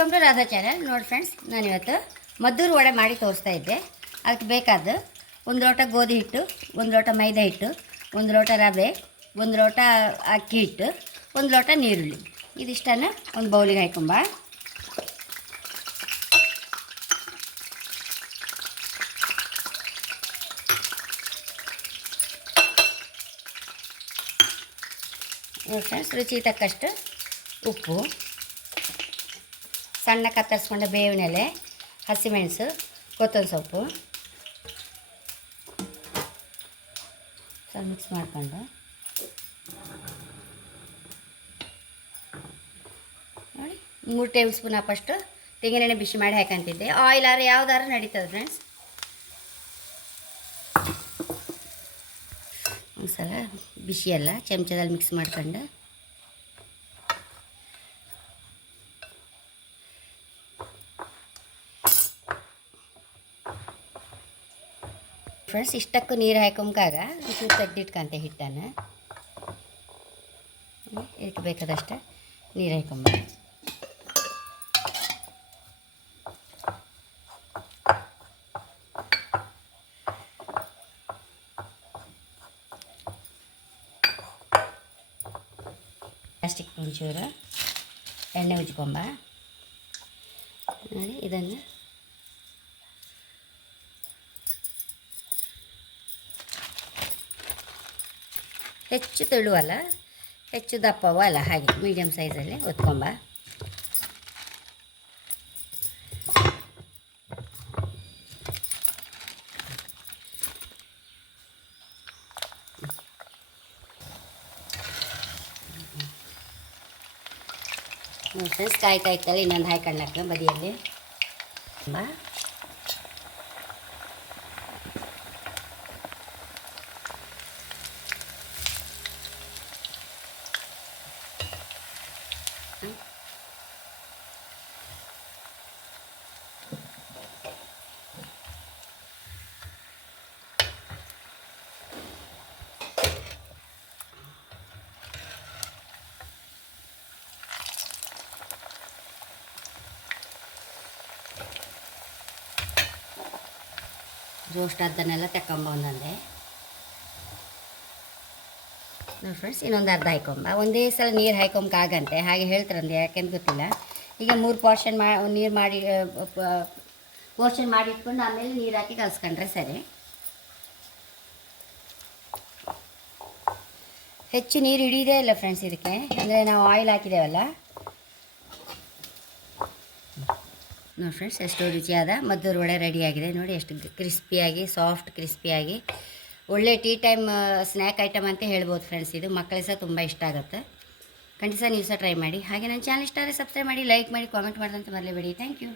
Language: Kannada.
ವೆಲ್ಕಮ್ ಟು ರಾಧಾ ಚಾನಲ್ ನೋಡಿ ಫ್ರೆಂಡ್ಸ್ ನಾನಿವತ್ತು ಮದ್ದೂರು ವಡೆ ಮಾಡಿ ತೋರಿಸ್ತಾ ಇದ್ದೆ. ಅದಕ್ಕೆ ಬೇಕಾದ ಒಂದು ಲೋಟ ಗೋಧಿ ಹಿಟ್ಟು, ಒಂದು ಲೋಟ ಮೈದಾ ಹಿಟ್ಟು, ಒಂದು ಲೋಟ ರವೆ, ಒಂದು ಲೋಟ ಅಕ್ಕಿ ಹಿಟ್ಟು, ಒಂದು ಲೋಟ ನೀರುಳ್ಳಿ. ಇದಿಷ್ಟನ್ನು ಒಂದು ಬೌಲಿಗೆ ಹಾಕೊಂಬ. ಫ್ರೆಂಡ್ಸ್ ರುಚಿ ತಕ್ಕಷ್ಟು ಉಪ್ಪು. ಸಣ್ಣ ಕತ್ತರಿಸ್ಕೊಂಡ ಬೇವಿನ ಎಲೆ ಹಸಿಮೆಣಸು, ಕೊತ್ತಂಬರಿ ಸೊಪ್ಪು. ಸ್ವಲ್ಪ ಮಿಕ್ಸ್ ಮಾಡ್ಕೊಂಡು. ನೋಡಿ, ಮೂರು ಟೇಬಲ್ ಸ್ಪೂನ್ ಹಾಕಷ್ಟು ತೆಂಗಿನೆಣ್ಣೆ ಬಿಸಿ ಮಾಡಿ ಹಾಕಂತಿದ್ದೆ. ಆಯಿಲ್ ಆರು ಯಾವ್ದಾರು ನಡೀತದೆ ಫ್ರೆಂಡ್ಸ್ ಒಂದ್ಸಲ ಬಿಸಿ ಎಲ್ಲ ಚಮಚದಲ್ಲಿ ಮಿಕ್ಸ್ ಮಾಡ್ಕೊಂಡು. ಫ್ರೆಂಡ್ಸ್ ಇಷ್ಟಕ್ಕೂ ನೀರು ಹಾಕೊಂಬಾಗ ಒಂಚೂರು ತೆಗ್ದಿಟ್ಕಂತೆ ಹಿಟ್ಟನ್ನು ಇದಕ್ಕೆ ಬೇಕಾದಷ್ಟು ನೀರು ಹಾಕೊಂಬ ಪ್ಲಾಸ್ಟಿಕ್ ಒಂಚೂರು ಎಣ್ಣೆ ಉಜ್ಕೊಂಬ ನೋಡಿ ಇದನ್ನು ಹೆಚ್ಚು ತೆಳುವಲ್ಲ ಹೆಚ್ಚು ದಪ್ಪವೂ ಅಲ್ಲ ಹಾಗೆ ಮೀಡಿಯಮ್ ಸೈಜಲ್ಲಿ ಒತ್ಕೊಂಬ ಫ್ರೆಂಡ್ಸ್ ಕಾಯ್ತಾ ಇತ್ತಲ್ಲ ಇನ್ನೊಂದು ಹಾಕೊಂಡಾಕ ಬದಿಯಲ್ಲಿ వేసి రోస్ట్ అద్దనెల్ల తెక్కం బాగుందండి ನೋಡಿ ಫ್ರೆಂಡ್ಸ್ ಇನ್ನೊಂದು ಅರ್ಧ ಹಾಕೊಂಬ ಒಂದೇ ಸಲ ನೀರು ಹಾಕೊಂಬಕಾಗಂತೆ ಹಾಗೆ ಹೇಳ್ತಾರಂತೆ ಯಾಕೆಂತ ಗೊತ್ತಿಲ್ಲ. ಈಗ ಮೂರು ಪೋರ್ಷನ್ ಮಾ ನೀರು ಮಾಡಿ ಪೋರ್ಷನ್ ಮಾಡಿ ಇಟ್ಕೊಂಡು ಆಮೇಲೆ ನೀರು ಹಾಕಿ ಕಲಿಸ್ಕೊಂಡ್ರೆ ಸರಿ. ಹೆಚ್ಚು ನೀರು ಹಿಡಿಯೋದೇ ಇಲ್ಲ ಫ್ರೆಂಡ್ಸ್ ಇದಕ್ಕೆ. ಅಂದರೆ ನಾವು ಆಯಿಲ್ ಹಾಕಿದ್ದೇವಲ್ಲ ನೋಡಿ ಫ್ರೆಂಡ್ಸ್ ಎಷ್ಟು ರುಚಿಯಾದ ಮದ್ದೂರು ವಡೆ ರೆಡಿಯಾಗಿದೆ ನೋಡಿ, ಎಷ್ಟು ಕ್ರಿಸ್ಪಿಯಾಗಿ ಸಾಫ್ಟ್ ಕ್ರಿಸ್ಪಿಯಾಗಿ ಒಳ್ಳೆ ಟೀ ಟೈಮ್ ಸ್ನ್ಯಾಕ್ ಐಟಮ್ ಅಂತ ಹೇಳ್ಬೋದು ಫ್ರೆಂಡ್ಸ್ ಇದು ಮಕ್ಕಳಿಗೆ ಸಹ ತುಂಬ ಇಷ್ಟ ಆಗುತ್ತೆ. ಖಂಡಿತ ನೀವು ಸಹ ಟ್ರೈ ಮಾಡಿ. ಹಾಗೆ ನನ್ನ ಚಾನಲ್ ಇಷ್ಟ ಆದರೆ ಸಬ್ಸ್ಕ್ರೈಬ್ ಮಾಡಿ ಲೈಕ್ ಮಾಡಿ ಕಾಮೆಂಟ್ ಮಾಡೋದಂತ ಮರಲೇಬೇಡಿ. Thank you